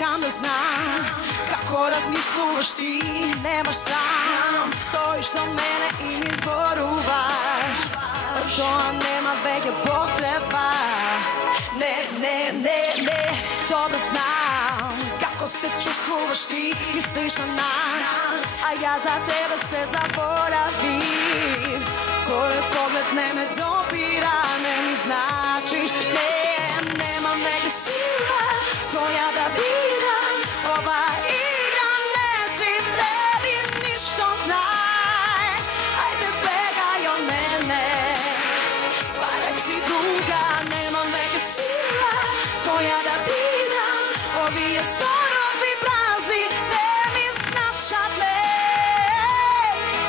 Сакам да знам како размислуваш ти, немаш сам. Стоиш до мене и ми зборуваш, тоа нема веќе потреба. Не, добро знам како се чувствуваш ти, мислиш на нас, а ја за тебе се заборавив. Твојот поглед не ме допира, не ми значи, немам веќе сила, твоја да бидам. Ова игра не ти вреди ништо, знај, ајде бегај од мене, барај си друга, немам веќе сила, твоја да бидам. Овие зборови празни не ми значат,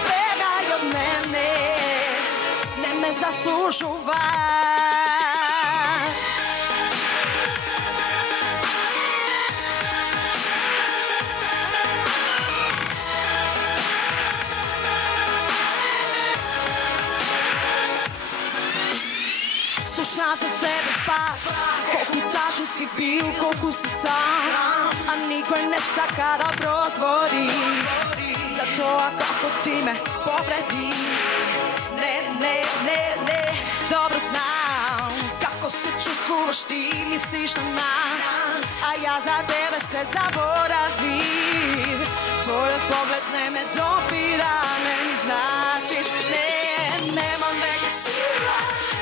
бегај од мене, не ме заслужуваш. Слушнав за тебе пак, колку тажен си бил, колку си сам, а никој не сака да прозбори за тоа како ти ме повреди. Не, добро знам како се чувствуваш ти, мислиш на нас, а ја за тебе се заборавив. Твојот поглед не ме допира, не ми значиш, немам веќе сила,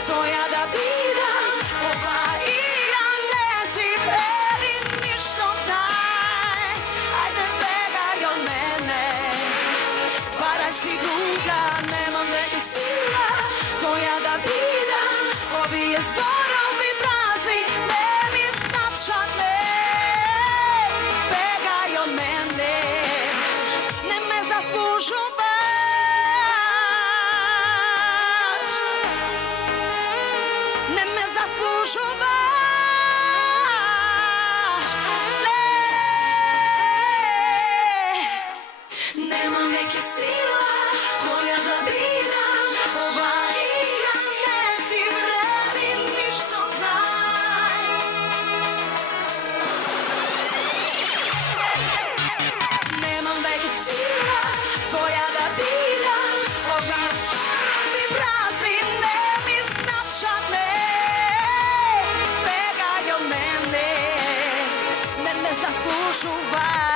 твоја да бидам. Ова игра не ти вреди ништо, знај, ајде бегај од мене, барај си друга, немам веќе сила, твоја да бидам. Овие зборови празни не ми значат, бегај од мене, не ме заслужуваш, не ме заслужуваш, немам веќе сила, твоја да бидам. Ова игра не ти вреди ништо, знај, немам веќе сила, твоја да бидам. Овие зборови празни не ми значат, бегај од мене, не ме заслужуваш.